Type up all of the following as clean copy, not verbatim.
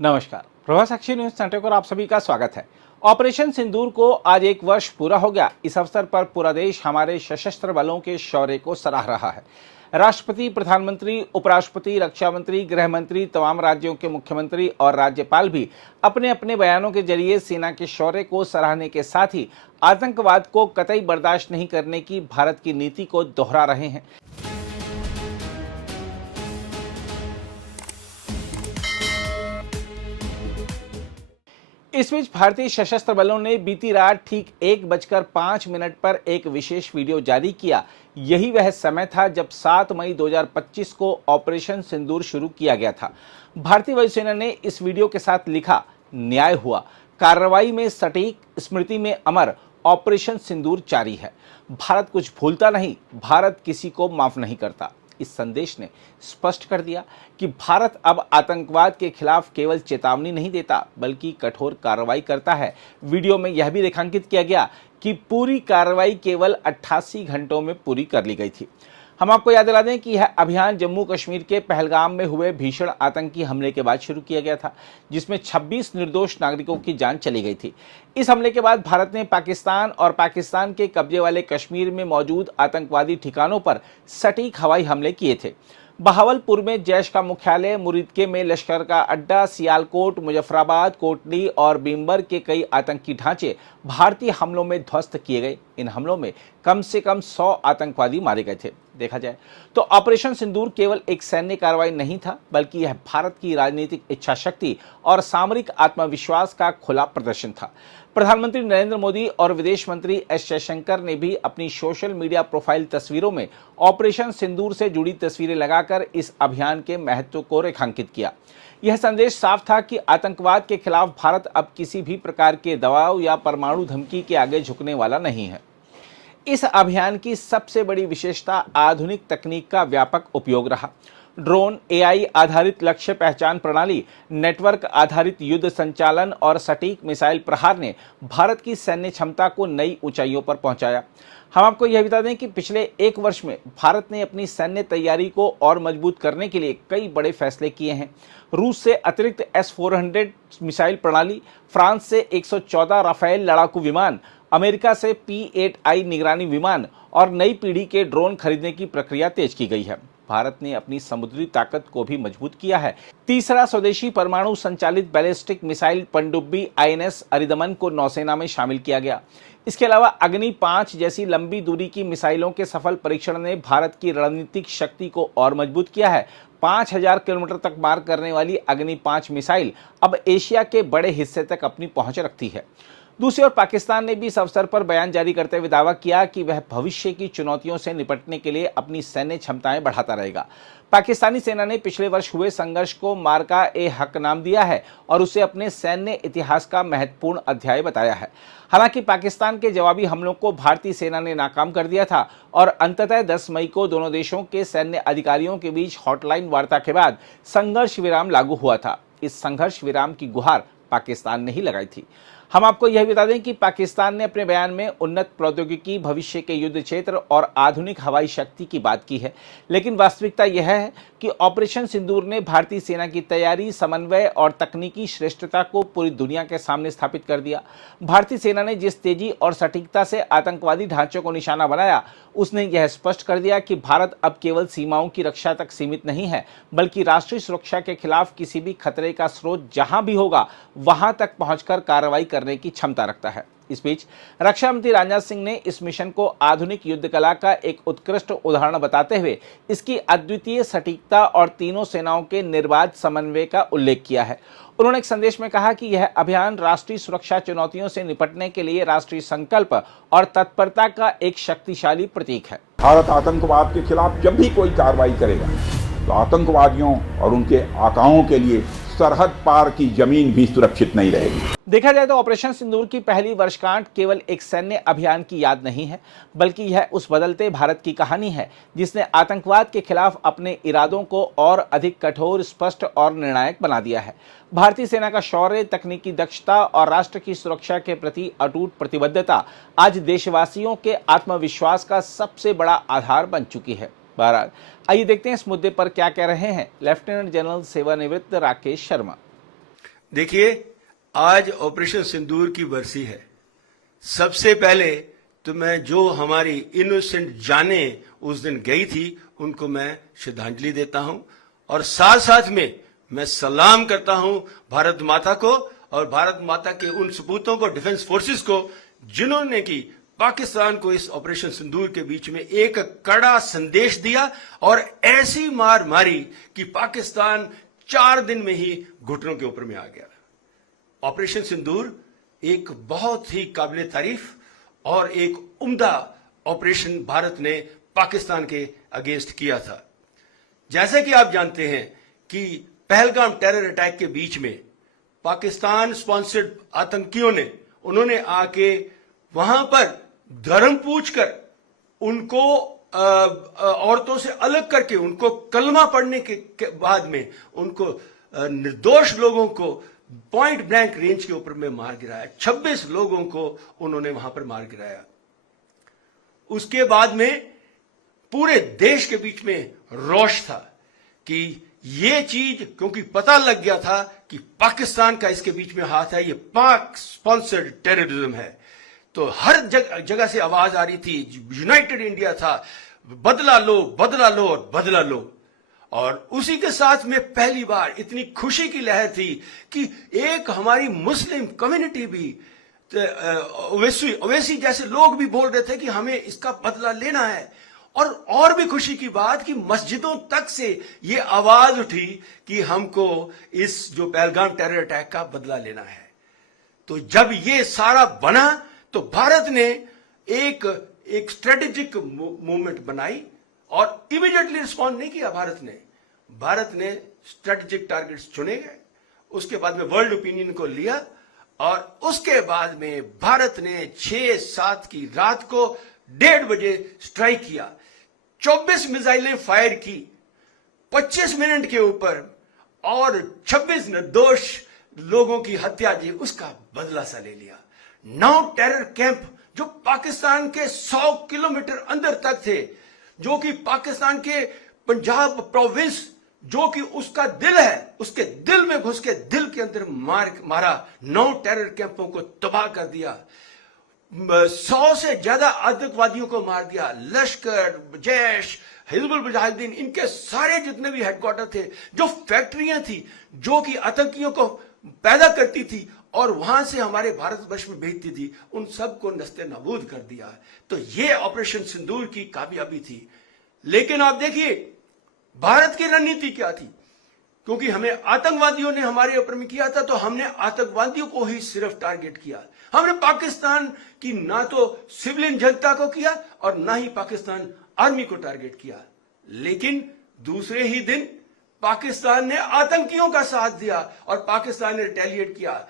नमस्कार। प्रभास साक्षी news centre पर आप सभी का स्वागत है। ऑपरेशन सिंदूर को आज एक वर्ष पूरा हो गया। इस अवसर पर पूरा देश हमारे सशस्त्र बलों के शौर्य को सराह रहा है। राष्ट्रपति, प्रधानमंत्री, उपराष्ट्रपति, रक्षा मंत्री, गृह मंत्री, तमाम राज्यों के मुख्यमंत्री और राज्यपाल भी अपने अपने बयानों के जरिए सेना के शौर्य को सराहने के साथ ही आतंकवाद को कतई बर्दाश्त नहीं करने की भारत की नीति को दोहरा रहे हैं। इस बीच भारतीय सशस्त्र बलों ने बीती रात ठीक 1:05 पर एक विशेष वीडियो जारी किया। यही वह समय था जब 7 मई 2025 को ऑपरेशन सिंदूर शुरू किया गया था। भारतीय वायुसेना ने इस वीडियो के साथ लिखा, न्याय हुआ, कार्रवाई में सटीक, स्मृति में अमर, ऑपरेशन सिंदूर जारी है। भारत कुछ भूलता नहीं, भारत किसी को माफ नहीं करता। इस संदेश ने स्पष्ट कर दिया कि भारत अब आतंकवाद के खिलाफ केवल चेतावनी नहीं देता बल्कि कठोर कार्रवाई करता है। वीडियो में यह भी रेखांकित किया गया कि पूरी कार्रवाई केवल 88 घंटों में पूरी कर ली गई थी। हम आपको याद दिला दें कि यह अभियान जम्मू कश्मीर के पहलगाम में हुए भीषण आतंकी हमले के बाद शुरू किया गया था, जिसमें 26 निर्दोष नागरिकों की जान चली गई थी। इस हमले के बाद भारत ने पाकिस्तान और पाकिस्तान के कब्जे वाले कश्मीर में मौजूद आतंकवादी ठिकानों पर सटीक हवाई हमले किए थे। बहावलपुर में जैश का मुख्यालय, मुरीदके में लश्कर का अड्डा, सियालकोट, मुजफ्फराबाद, कोटली और बीमबर के कई आतंकी ढांचे भारतीय हमलों में ध्वस्त किए गए। इन हमलों में कम से कम 100 आतंकवादी मारे गए थे। देखा जाए तो ऑपरेशन सिंदूर केवल एक सैन्य कार्रवाई नहीं था, बल्कि यह भारत की राजनीतिक इच्छा शक्ति और सामरिक आत्मविश्वास का खुला प्रदर्शन था। प्रधानमंत्री नरेंद्र मोदी और विदेश मंत्री एस जयशंकर ने भी अपनी सोशल मीडिया प्रोफाइल तस्वीरों में ऑपरेशन सिंदूर से जुड़ी तस्वीरें लगाकर इस अभियान के महत्व को रेखांकित किया। यह संदेश साफ था कि आतंकवाद के खिलाफ भारत अब किसी भी प्रकार के दबाव या परमाणु धमकी के आगे झुकने वाला नहीं है। इस अभियान की सबसे बड़ी विशेषता आधुनिक तकनीक का व्यापक उपयोग रहा। ड्रोन, एआई आधारित लक्ष्य पहचान प्रणाली, नेटवर्क आधारित युद्ध संचालन और सटीक मिसाइल प्रहार ने भारत की सैन्य क्षमता को नई ऊंचाइयों पर पहुंचाया। हम आपको यह बता दें कि पिछले एक वर्ष में भारत ने अपनी सैन्य तैयारी को और मजबूत करने के लिए कई बड़े फैसले किए हैं। रूस से अतिरिक्त S-400 मिसाइल प्रणाली, फ्रांस से 114 राफेल लड़ाकू विमान, अमेरिका से P-8I निगरानी विमान और नई पीढ़ी के ड्रोन खरीदने की प्रक्रिया तेज की गई है। भारत ने अपनी समुद्री ताकत को भी मजबूत किया है। तीसरा स्वदेशी परमाणु संचालित बैलिस्टिक मिसाइल पनडुब्बी INS अरिदमन को नौसेना में शामिल किया गया। इसके अलावा अग्नि 5 जैसी लंबी दूरी की मिसाइलों के सफल परीक्षण ने भारत की रणनीतिक शक्ति को और मजबूत किया है। 5000 किलोमीटर तक मार करने वाली अग्नि 5 मिसाइल अब एशिया के बड़े हिस्से तक अपनी पहुंच रखती है। दूसरी ओर पाकिस्तान ने भी इस अवसर पर बयान जारी करते हुए दावा किया कि वह भविष्य की चुनौतियों से निपटने के लिए अपनी सैन्य क्षमताएं बढ़ाता रहेगा। पाकिस्तानी सेना ने पिछले वर्ष हुए संघर्ष को मार्का-ए-हक नाम दिया है और उसे अपने सैन्य इतिहास का महत्वपूर्ण अध्याय बताया है। हालांकि पाकिस्तान के जवाबी हमलों को भारतीय सेना ने नाकाम कर दिया था और अंततः 10 मई को दोनों देशों के सैन्य अधिकारियों के बीच हॉटलाइन वार्ता के बाद संघर्ष विराम लागू हुआ था। इस संघर्ष विराम की गुहार पाकिस्तान ने ही लगाई थी। हम आपको यह बता दें कि पाकिस्तान ने अपने बयान में उन्नत प्रौद्योगिकी, भविष्य के युद्ध क्षेत्र और आधुनिक हवाई शक्ति की बात की है, लेकिन वास्तविकता यह है कि ऑपरेशन सिंदूर ने भारतीय सेना की तैयारी, समन्वय और तकनीकी श्रेष्ठता को पूरी दुनिया के सामने स्थापित कर दिया। भारतीय सेना ने जिस तेजी और सटीकता से आतंकवादी ढांचों को निशाना बनाया, उसने यह स्पष्ट कर दिया कि भारत अब केवल सीमाओं की रक्षा तक सीमित नहीं है, बल्कि राष्ट्रीय सुरक्षा के खिलाफ किसी भी खतरे का स्रोत जहां भी होगा वहां तक पहुंचकर कार्रवाई करने की क्षमता रखता है। इस बीच रक्षा मंत्री राजनाथ सिंह ने इस मिशन को आधुनिक युद्ध कला का एक उत्कृष्ट उदाहरण बताते हुए इसकी अद्वितीय सटीकता और तीनों सेनाओं के निर्बाध समन्वय का उल्लेख किया है। उन्होंने एक संदेश में कहा कि यह अभियान राष्ट्रीय सुरक्षा चुनौतियों से निपटने के लिए राष्ट्रीय संकल्प और तत्परता का एक शक्तिशाली प्रतीक है। भारत आतंकवाद के खिलाफ जब भी कोई कार्रवाई करेगा तो आतंकवादियों और उनके आकाओं के लिए सरहद पार की जमीन भी सुरक्षित नहीं रहेगी। देखा जाए तो ऑपरेशन सिंदूर की पहली वर्षगांठ केवल एक सैन्य अभियान की याद नहीं है, बल्कि यह उस बदलते भारत की कहानी है जिसने आतंकवाद के खिलाफ अपने इरादों को और अधिक कठोर, स्पष्ट और निर्णायक बना दिया है। भारतीय सेना का शौर्य, तकनीकी दक्षता और राष्ट्र की सुरक्षा के प्रति अटूट प्रतिबद्धता आज देशवासियों के आत्मविश्वास का सबसे बड़ा आधार बन चुकी है। बहरहाल आइए देखते हैं इस मुद्दे पर क्या कह रहे हैं लेफ्टिनेंट जनरल सेवानिवृत्त राकेश शर्मा। देखिए, आज ऑपरेशन सिंदूर की बरसी है। सबसे पहले तो मैं जो हमारी इनोसेंट जानें उस दिन गई थी, उनको मैं श्रद्धांजलि देता हूं और साथ साथ में मैं सलाम करता हूं भारत माता को और भारत माता के उन सपूतों को, डिफेंस फोर्सेस को, जिन्होंने की पाकिस्तान को इस ऑपरेशन सिंदूर के बीच में एक कड़ा संदेश दिया और ऐसी मार मारी कि पाकिस्तान 4 दिन में ही घुटनों के ऊपर में आ गया। ऑपरेशन सिंदूर एक बहुत ही काबिल तारीफ और एक उम्दा ऑपरेशन भारत ने पाकिस्तान के अगेंस्ट किया था। जैसे कि आप जानते हैं कि पहलगाम टेरर अटैक के बीच में पाकिस्तान स्पॉन्सर्ड आतंकियों ने उन्होंने आके वहां पर धर्म पूछकर उनको औरतों से अलग करके उनको कलमा पढ़ने के बाद में उनको निर्दोष लोगों को पॉइंट ब्लैंक रेंज के ऊपर में मार गिराया। 26 लोगों को उन्होंने वहां पर मार गिराया। उसके बाद में पूरे देश के बीच में रोष था कि ये चीज, क्योंकि पता लग गया था कि पाकिस्तान का इसके बीच में हाथ है, ये पाक स्पॉन्सर्ड टेररिज्म है, तो हर जगह से आवाज आ रही थी, यूनाइटेड इंडिया था, बदला लो बदला लो और बदला लो। और उसी के साथ में पहली बार इतनी खुशी की लहर थी कि एक हमारी मुस्लिम कम्युनिटी भी, ओवैसी जैसे लोग भी बोल रहे थे कि हमें इसका बदला लेना है। और भी खुशी की बात कि मस्जिदों तक से ये आवाज उठी कि हमको इस जो पहलगाम टेरर अटैक का बदला लेना है। तो जब ये सारा बना तो भारत ने एक स्ट्रेटेजिक मूवमेंट बनाई और इमीडिएटली रिस्पॉन्ड नहीं किया। भारत ने स्ट्रेटेजिक टारगेट्स चुने गए, उसके बाद में वर्ल्ड ओपिनियन को लिया और उसके बाद में भारत ने 6-7 की रात को 1:30 बजे स्ट्राइक किया। 24 मिसाइलें फायर की 25 मिनट के ऊपर और 26 निर्दोष लोगों की हत्या जी, उसका बदला सा ले लिया। 9 टेरर कैंप जो पाकिस्तान के 100 किलोमीटर अंदर तक थे, जो कि पाकिस्तान के पंजाब प्रोविंस जो कि उसका दिल है, उसके दिल में घुस के दिल के अंदर मारा। 9 टेरर कैंपों को तबाह कर दिया। 100 से ज्यादा आतंकवादियों को मार दिया। लश्कर, जैश, हिजबुल मुजाहिदीन, इनके सारे जितने भी हेडक्वार्टर थे, जो फैक्ट्रियां थी जो कि आतंकियों को पैदा करती थी और वहां से हमारे भारतवर्ष में भेजती थी, उन सबको नस्ते नाबूद कर दिया। तो ये ऑपरेशन सिंदूर की कामयाबी थी। लेकिन आप देखिए भारत की रणनीति क्या थी, क्योंकि हमें आतंकवादियों ने हमारे ऊपर में किया था, तो हमने आतंकवादियों को ही सिर्फ टारगेट किया। हमने पाकिस्तान की ना तो सिविलियन जनता को किया और ना ही पाकिस्तान आर्मी को टारगेट किया। लेकिन दूसरे ही दिन पाकिस्तान ने आतंकियों का साथ दिया और पाकिस्तान ने रिटेलिएट किया।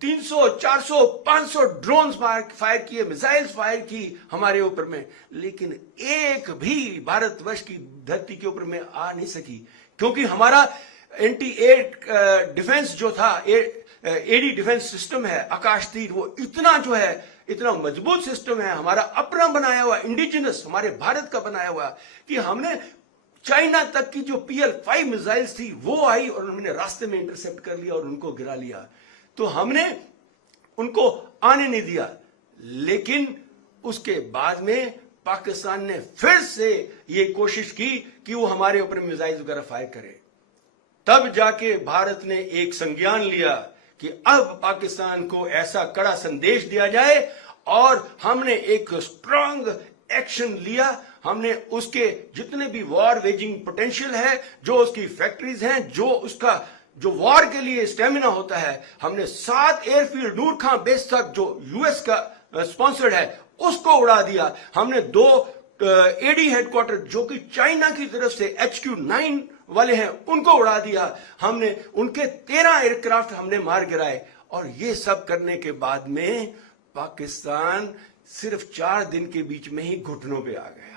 300, 400, 500 ड्रोन फायर किए, मिसाइल्स फायर की हमारे ऊपर में, लेकिन एक भी भारतवर्ष की धरती के ऊपर में आ नहीं सकी, क्योंकि हमारा एंटी एयर डिफेंस जो था, एडी डिफेंस सिस्टम है, आकाश तीर, वो इतना जो है, इतना मजबूत सिस्टम है, हमारा अपना बनाया हुआ, इंडिजिनस, हमारे भारत का बनाया हुआ, कि हमने चाइना तक की जो PL-5 मिसाइल्स थी वो आई और हमने रास्ते में इंटरसेप्ट कर लिया और उनको गिरा लिया। तो हमने उनको आने नहीं दिया। लेकिन उसके बाद में पाकिस्तान ने फिर से ये कोशिश की कि वो हमारे ऊपर मिसाइल वगैरह फायर करे। तब जाके भारत ने एक संज्ञान लिया कि अब पाकिस्तान को ऐसा कड़ा संदेश दिया जाए और हमने एक स्ट्रांग एक्शन लिया। हमने उसके जितने भी वॉर वेजिंग पोटेंशियल है, जो उसकी फैक्ट्रीज हैं, जो उसका जो वॉर के लिए स्टेमिना होता है, हमने 7 एयरफील्ड नूर खां बेस तक जो यूएस का स्पॉन्सर्ड है उसको उड़ा दिया। हमने 2 एडी हेडक्वार्टर जो कि चाइना की तरफ से HQ-9 वाले हैं उनको उड़ा दिया। हमने उनके 13 एयरक्राफ्ट हमने मार गिराए। और ये सब करने के बाद में पाकिस्तान सिर्फ 4 दिन के बीच में ही घुटनों पे आ गया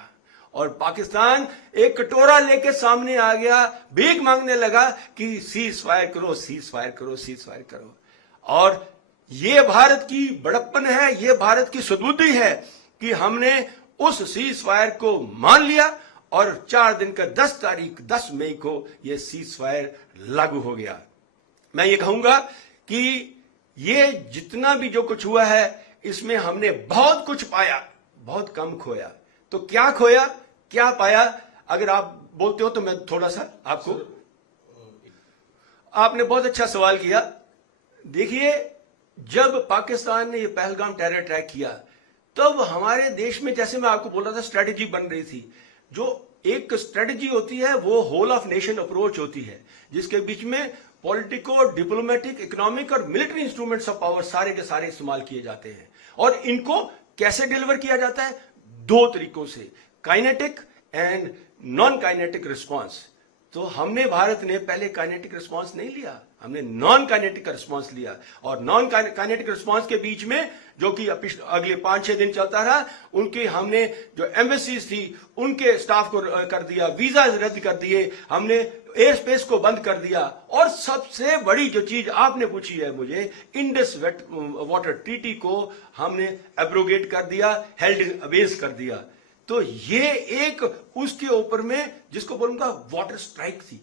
और पाकिस्तान एक कटोरा लेके सामने आ गया, भीख मांगने लगा कि सीज फायर करो, सीज फायर करो, सीज फायर करो। और ये भारत की बड़प्पन है, ये भारत की सद्बुद्धि है कि हमने उस सीज फायर को मान लिया और 4 दिन का 10 मई को यह सीज फायर लागू हो गया। मैं ये कहूंगा कि ये जितना भी जो कुछ हुआ है इसमें हमने बहुत कुछ पाया, बहुत कम खोया। तो क्या खोया, क्या पाया, अगर आप बोलते हो तो मैं थोड़ा सा आपको, आपने बहुत अच्छा सवाल किया। देखिए, जब पाकिस्तान ने ये पहलगाम टेरर अटैक किया तब हमारे देश में, जैसे मैं आपको बोल रहा था, स्ट्रेटजी बन रही थी। जो एक स्ट्रेटजी होती है वो होल ऑफ नेशन अप्रोच होती है, जिसके बीच में पॉलिटिको, डिप्लोमेटिक, इकोनॉमिक और मिलिट्री इंस्ट्रूमेंट्स ऑफ पावर सारे के सारे इस्तेमाल किए जाते हैं। और इनको कैसे डिलीवर किया जाता है? दो तरीकों से, kinetic and non kinetic response. तो हमने, भारत ने पहले काइनेटिक रिस्पॉन्स नहीं लिया, हमने नॉन काइनेटिक रिस्पॉन्स लिया। और नॉन काइनेटिक रिस्पॉन्स के बीच में, जो कि अगले 5-6 दिन चलता रहा, उनके हमने जो एम्बेसीज थी उनके स्टाफ को कर दिया, वीजा रद्द कर दिए, हमने एयर स्पेस को बंद कर दिया। और सबसे बड़ी जो चीज आपने पूछी है मुझे, इंडस वाटर ट्रीटी को हमने एब्रोगेट कर दिया, हेल्ड इन अबेस कर दिया। तो ये एक उसके ऊपर में, जिसको बोलूंगा वाटर स्ट्राइक थी,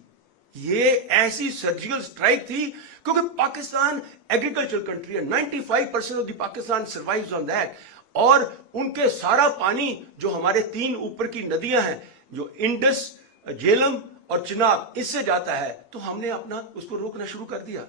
ये ऐसी सर्जिकल स्ट्राइक थी, क्योंकि पाकिस्तान एग्रीकल्चर कंट्री है, 95% of the Pakistan survives on that. और उनके सारा पानी जो हमारे 3 ऊपर की नदियां हैं, जो इंडस, झेलम और चिनाब, इससे जाता है, तो हमने अपना उसको रोकना शुरू कर दिया।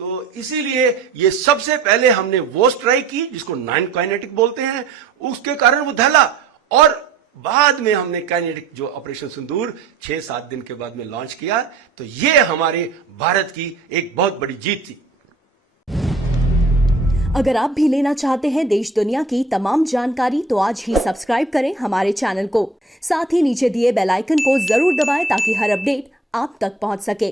तो इसीलिए ये सबसे पहले हमने वो स्ट्राइक की जिसको नॉन काइनेटिक बोलते हैं, उसके कारण वो दहला। और बाद में हमने काइनेटिक जो ऑपरेशन सिंदूर 6-7 दिन के बाद में लॉन्च किया। तो ये हमारे भारत की एक बहुत बड़ी जीत थी। अगर आप भी लेना चाहते हैं देश दुनिया की तमाम जानकारी तो आज ही सब्सक्राइब करें हमारे चैनल को। साथ ही नीचे दिए बेल आइकन को जरूर दबाएं ताकि हर अपडेट आप तक पहुंच सके।